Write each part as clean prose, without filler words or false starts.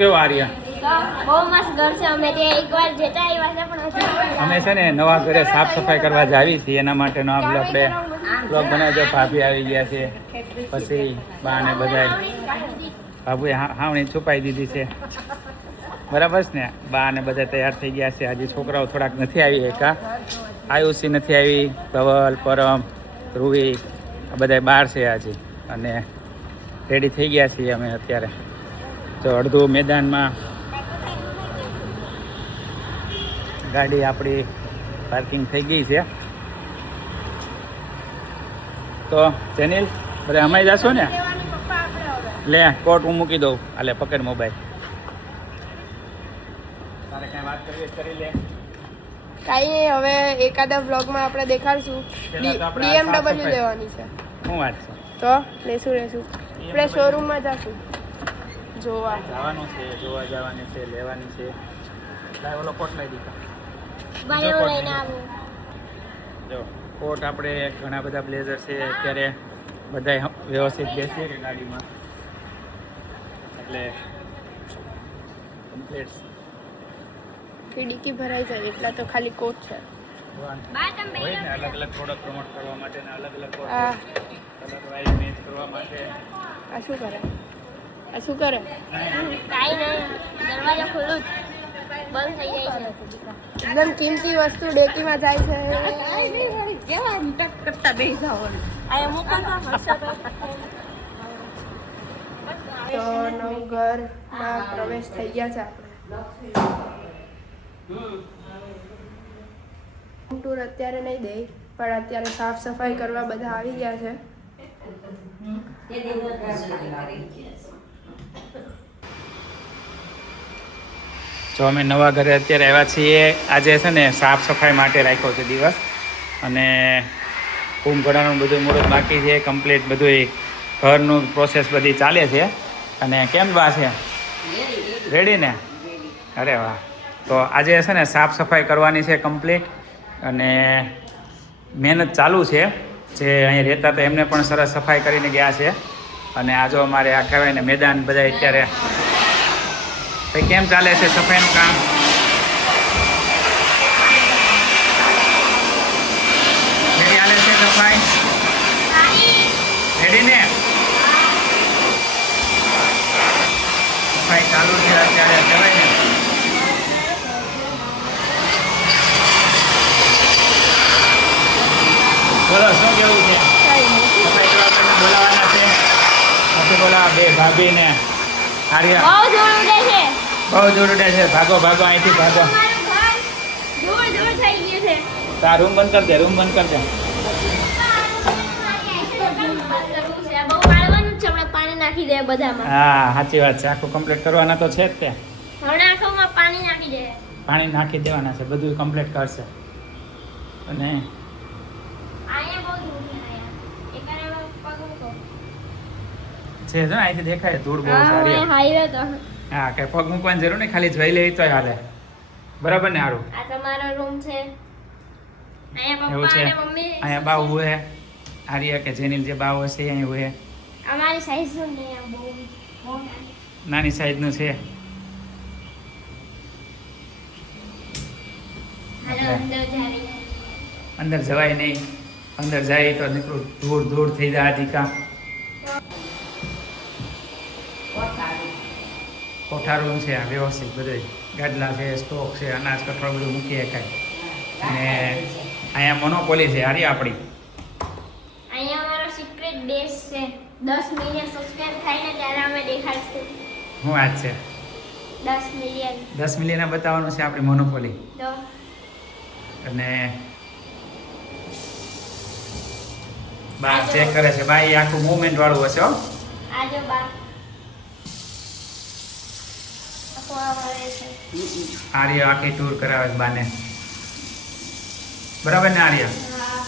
કેવું આર્યા? બહુ મસ્ત ઘર છે. અમે ત્યાં એકવાર જતા આવ્યા છે પણ અમે છે ને નવા ઘરે સાફ સફાઈ કરવા જ આવી છીએ. એના માટેનો આપણે બ્લોગ બનાવજો. ભાભી આવી ગયા છે, પછી બા ને બધા બાબુએ હાવણી છુપાઈ દીધી છે. બરાબર છે ને? બા ને બધા તૈયાર થઈ ગયા છે. હજી છોકરાઓ થોડાક નથી આવી એકા. આયુષી નથી આવી, ધવલ, પરમ, ધ્રુવી આ બધા બહાર છે આજે. અને રેડી થઈ ગયા છીએ અમે અત્યારે. તો અડધું મેદાનમાં ગાડી આપણી પાર્કિંગ થઈ ગઈ છે. તો જેનિલ બધા અમાઈ જશો ને? લે કોટ હું મૂકી દઉં. હાલે પકડ મોબાઈલ. તારે કાંઈ વાત કરવી કરી લે. કાંઈ નહીં, હવે એકાદા બ્લોગમાં આપણે દેખાડશું. BMW લેવાની છે. શું વાત છે? તો લેશું આપણે શોરૂમમાં જશું જોવા. જવાનું છે, જોવા જવાની છે, લેવાની છે. લાય ઓલો કોટ લઈ દીધો. બાયો લઈને આવું. જો કોટ આપણે ઘણા બધા બ્લેઝર છે અત્યારે બધા વ્યવસ્થિત બેસીએ કે ગાડીમાં એટલે કમ્પ્લીટ ડીકી ભરાઈ જાય એટલા તો ખાલી કોટ છે. હોય ને અલગ અલગ પ્રોડક્ટ પ્રમોટ કરવા માટે ને અલગ અલગ કોટ આ કલર વાઇઝ મેચ કરવા માટે. શું કરે કાંઈ નહીં, દરવાજો ખુલ્લું જ બંધ થઈ જાય છે. એકદમ કિંમતી વસ્તુ ડેકીમાં જાય છે. તો નવું ઘરમાં પ્રવેશ થઈ ગયા છે આપણે. ટૂર અત્યારે નહીં દે, પણ અત્યારે સાફ સફાઈ કરવા બધા આવી ગયા છે. જો અમે નવા ઘરે અત્યારે આવ્યા છીએ. આજે છે ને સાફ સફાઈ માટે રાખ્યો છે દિવસ, અને કુંભકણાનું બધું મુહૂર્ત બાકી છે. કમ્પ્લીટ બધું ઘરનું પ્રોસેસ બધી ચાલે છે. અને કેમ બા છે? રેડી ને? અરે વાહ. તો આજે છે ને સાફ સફાઈ કરવાની છે કમ્પ્લીટ, અને મહેનત ચાલુ છે. જે અહીં રહેતા હતા એમને પણ સરસ સફાઈ કરીને ગયા છે. અને આ જો અમારે આ કહેવાય ને મેદાન બધા અત્યારે ભાઈ કેમ ચાલે છે સફાઈનું કામ? રેડી હાલે છે સફાઈ? રેડી ને? સફાઈ ચાલુ છે અત્યારે કહેવાય ને. બોલો શું કેવું છે? સફાઈ કરવા તમને બોલાવાના છે? નથી બોલાવા બે ભાભી ને આર્યા. બહુ દૂર ઉડે છે. બહુ દૂર ઉડે છે. ભાગો ભાગો અહીંથી ભાગો. દૂર દૂર થઈ ગયું છે. તાર રૂમ બંધ કર દે, રૂમ બંધ કર દે. બહુ પાડવાનું છે. આપણે પાણી નાખી દે બધામાં. હા સાચી વાત છે. આખું કમ્પ્લીટ કરવાના તો છે જ તે. હમણાં આખોમાં પાણી નાખી દે. પાણી નાખી દેવાના છે, બધું કમ્પ્લીટ કરશે. અને અહીંયા બહુ દૂર છે. અહીંયા પગ મૂકો. છે જો અહીંથી દેખાય ધૂળ બહુ હા, સારી. હાઈવે તો. હા કઈ પગ મૂકવાની જરૂર નહીં, ખાલી જોઈ લેવી તોય હાલે. બરાબર ને? સારું આ તમારો રૂમ છે. અહીંયા એવું પપ્પા છે. અને મમ્મી. અહીંયા બાવ હોય આર્યા કે જેનિલ જે બાવ હશે અહીં હોય. અમારી સાઈઝ શું નહીં, આ બહુ નાની. નાની સાઈઝનું છે. હાલો અંદર જાવી. અંદર જવાય નહીં. અંદર જાય તો નીકળું ધૂળ ધૂળ થઈ જાય આધિકા. કોઠારું છે આ વ્યવસ્થિત બધું. ગાડલા છે, સ્ટોક છે, અનાજ કઠોળ બધું મૂકી શકાય. અને અહીંયા મોનોપોલી છે હારી આપણી. અહીંયા અમારો સિક્રેટ બેસ છે. 10 મિલિયન સબસ્ક્રાઇબ થાય ને ત્યારે અમે દેખાડશું. શું વાત છે? 10 મિલિયન. 10 મિલિયન બતાવવાનું છે આપણી મોનોપોલી. તો અને બા ચેક કરે છે. બા એ આખું મૂવમેન્ટ વાળું હશે હો. આજો બા આખો આ વળે છે. આર્ય આખી ટૂર કરાવે છે બાને. બરાબર ને આર્ય? હા.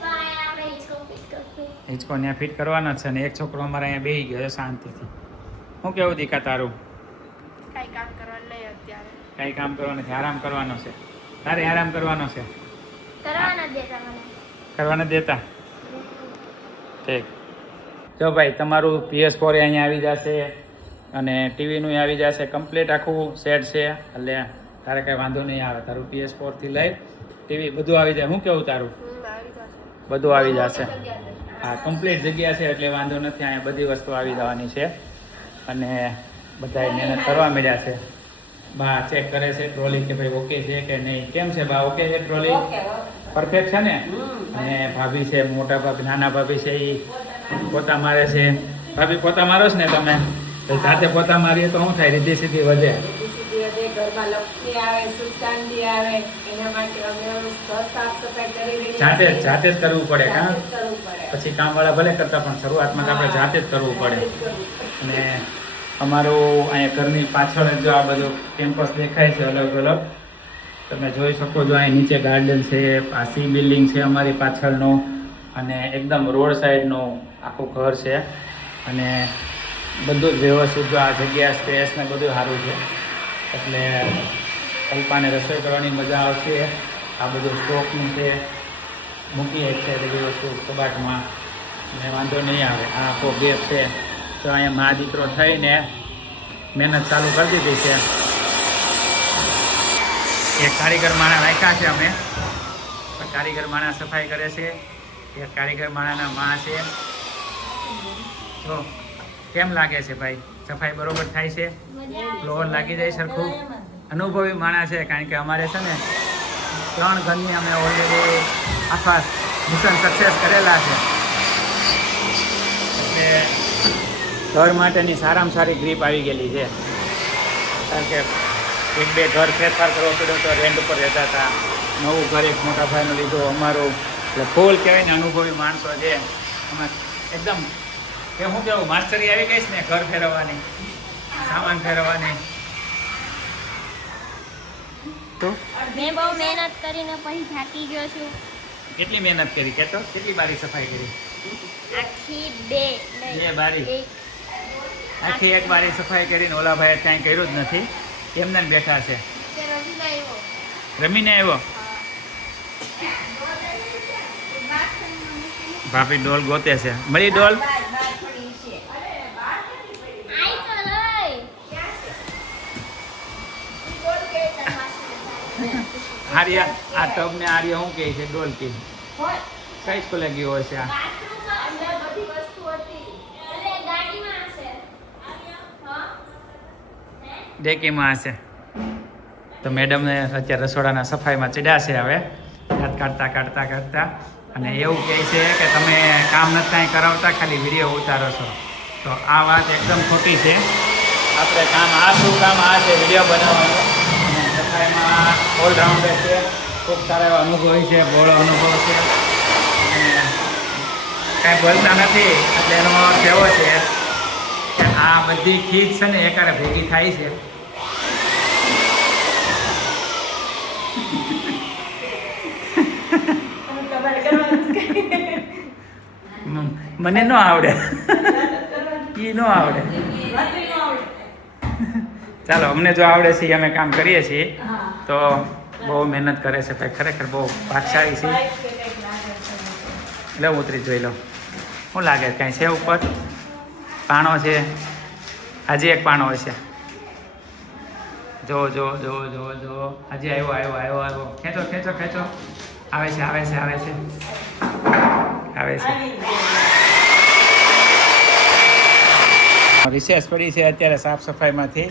તો અહીંયા આપણે હિંચકો ફિટ કરશું. હિંચકો ત્યાં ફિટ કરવાનો જ છે. ને એક છોકરો અમારે અહીંયા બેસી ગયો છે શાંતિથી. શું કેવું દીકા તારું? કાંઈ કામ કરવાનું નહીં અત્યારે. કઈ કામ કરવાનું નથી, આરામ કરવાનો છે. તારે આરામ કરવાનો છે. દેતા મને. કરવા નથી દેતા? ઠીક. જો ભાઈ તમારું PS4 અહીંયા આવી જશે અને ટીવીનું આવી જશે, કમ્પ્લીટ આખું સેટ છે. એટલે તારે કાંઈ વાંધો નહીં આવે. તારું PS4 થી લઈ ટીવી બધું આવી જાય. શું કેવું તારું? આવી જશે. બધું આવી જશે. હા, કમ્પ્લીટ જગ્યા છે એટલે વાંધો નથી. અહીંયા બધી વસ્તુ આવી જવાની છે અને બધાએ મહેનત કરવા મળ્યા છે. બા ચેક કરે છે ટ્રોલી કે ભાઈ ઓકે છે કે નહીં. કેમ છે બા? ઓકે છે ટ્રોલી? પરફેક્ટ છે ને? અને ભાભી છે, મોટા ભાભી, નાના ભાભી છે, એ પોતા મારે છે. ભાભી પોતા મારો છો ને તમે? જાતે પોતા મારીએ તો શું થાય? રીધી સીધી વધે. ઘરમાં લક્ષ્મી આવે, સુખ શાંતિ આવે, એના માટે અમે ઘર સાફ સફાઈ કરી રહી જાતે જ કરવું પડે. હા, કરવું પડે. પછી કામવાળા ભલે કરતા પણ શરૂઆતમાં તો આપણે જાતે જ કરવું પડે. અને અમારું અહીંયા ઘરની પાછળ જ જો આ બધું કેમ્પસ દેખાય છે અલગ અલગ, તમે જોઈ શકો છો. અહીં નીચે ગાર્ડન છે, આ સી બિલ્ડિંગ છે અમારી પાછળનું, અને એકદમ રોડ સાઈડનું આખું ઘર છે. અને બધું જ વ્યવસ્થિત, જો આ જગ્યા સ્પેસ ને બધું સારું છે. એટલે કલ્પાને રસોઈ કરવાની મજા આવશે. આ બધું સ્ટોકનું છે, મૂકીએ છે બધી વસ્તુ કબાટમાં, અને વાંધો નહીં આવે. આ આખો ગેપ છે તો અહીંયા મા દીકરો થઈને મહેનત ચાલુ કરી દીધી છે. એક કારીગર માણા રાખ્યા છે અમે, કારીગર માણા સફાઈ કરે છે. એક કારીગર માણાના માં છે. તો કેમ લાગે છે ભાઈ? સફાઈ બરોબર થાય છે? ફ્લોર લાગી જાય સરખું? અનુભવી માણસ છે, કારણ કે અમારે છે ને 3 ઘરની અમે ઓલરેડી આખા મિશન સક્સેસ કરેલા છે. એટલે ઘર માટેની સારામાં સારી ગ્રીપ આવી ગયેલી છે. કારણ કે 1-2 ઘર ફેરફાર કરવો પડ્યો તો રેન્ટ ઉપર રહેતા હતા. નવું ઘર એક મોટા ભાઈનું લીધું અમારું. એટલે ફૂલ કહેવાય ને અનુભવી માણસો છે. અમે એકદમ કે હું કેવું માસ્ટરી આવી ગઈ છે ને ઘર ફેરવવાની, સામાન ફેરવવાની. તો મેં બહુ મહેનત કરીને પછી થાકી ગયો છું. કેટલી મહેનત કરી? કેતો કેટલી બારી સફાઈ કરી? આખી 2 બારી, આખી 1 બારી સફાઈ કરીને ઓલા ભાઈએ કાંઈ કર્યું જ નથી. એમને જ બેઠા છે. રમીને આવ્યો. ભાભી ડોલ ગોતે છે. મળી ડોલ? આર્યા, આ ટબ ને આર્યા શું કહે છે? ડોલ કે કઈ સ્કૂલે ગયો હશે? આ ડેકીમાં હશે. તો મેડમને અત્યારે રસોડાના સફાઈમાં ચડ્યા છે. હવે દાંત કાઢતા અને એવું કહે છે કે તમે કામ નથી કાંઈ કરાવતા, ખાલી વિડીયો ઉતારો છો. તો આ વાત એકદમ ખોટી છે. આપણે કામ શું કામ છે વિડીયો બનાવવાનું. અને સફાઈમાં ઓલરાઉન્ડર છે, ખૂબ સારા એવા અનુભવી છે, બહોળો અનુભવ છે. અને કાંઈ બોલતા નથી એટલે એનો અર્થ એવો છે કે આ બધી ખીચ છે ને એકારે ભેગી થાય છે. મને ન આવડે, એ ન આવડે. ચાલો, અમને જો આવડે છે અમે કામ કરીએ છીએ. તો બહુ મહેનત કરે છે ભાઈ, ખરેખર બહુ ભાગશાળી છે. લો ઉતરી જોઈ લો. શું લાગે કાંઈ છે ઉપર? પાણો છે, હજી એક પાણો હશે. જો જો જો જો જો હજી આવ્યો. ખેંચો. આવે છે. રિસેસ પડી છે અત્યારે સાફ સફાઈમાંથી,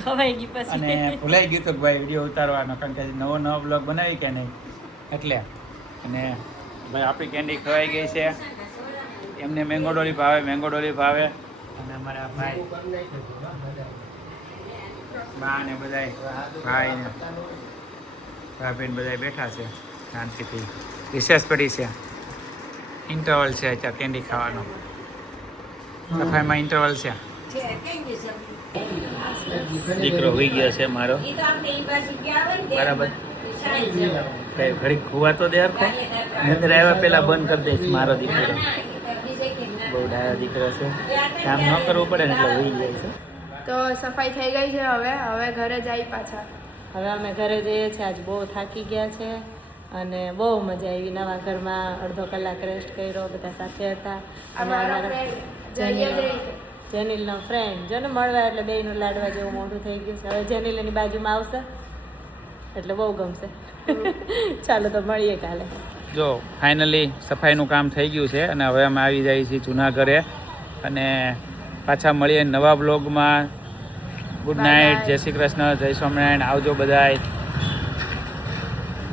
અને ભૂલાઈ ગયું તો ભાઈ વિડીયો ઉતારવાનો, કારણ કે નવો બ્લોગ બનાવી કે નહીં એટલે. અને ભાઈ આપણી કેન્ડી ખવાઈ ગઈ છે. એમને મેંગો ડોલી ભાવે. અને અમારા ભાઈ બા ને બધાય ભાઈ ને ભાભી ને બધાય બેઠા છે શાંતિથી. રિસેસ પડી છે, ઇન્ટરવલ છે અત્યારે કેન્ડી ખાવાનો. સફાઈમાં ઇન્ટરવલ છે. દીકરો હોઈ ગયો છે મારો, બરાબર. કઈ ઘડી ખુવાતો દે હરખો. અંદર આવ્યા પેલા બંધ કરી દઈશ. મારો દીકરો બહુ ડાયો દીકરો છે, કામ ન કરવું પડે ને એટલે હોઈ જાય છે. તો સફાઈ થઈ ગઈ છે. હવે ઘરે જઈ પાછા. હવે અમે ઘરે જઈએ છીએ. આજ બહુ થાકી ગયા છે અને બહુ મજા આવી નવા ઘરમાં અડધો કલાક રેસ્ટ કર્યો બધા સાથે હતા અને અમારો અમારા friend જયદ્રી. જેનિલનો ફ્રેન્ડ જો ને મળવા એટલે બેયનું લાડવા જેવું મોઢું થઈ ગયું છે હવે જેનિલ એની બાજુમાં આવશે એટલે બહુ ગમશે ચાલો તો મળીએ કાલે જો ફાઇનલી સફાઈનું કામ થઈ ગયું છે અને હવે અમે આવી જઈએ છીએ જૂના ઘરે અને પાછા મળીએ નવા બ્લોગમાં. ગુડ નાઇટ, જય શ્રી કૃષ્ણ, જય સ્વામિનારાયણ, આવજો બધાય.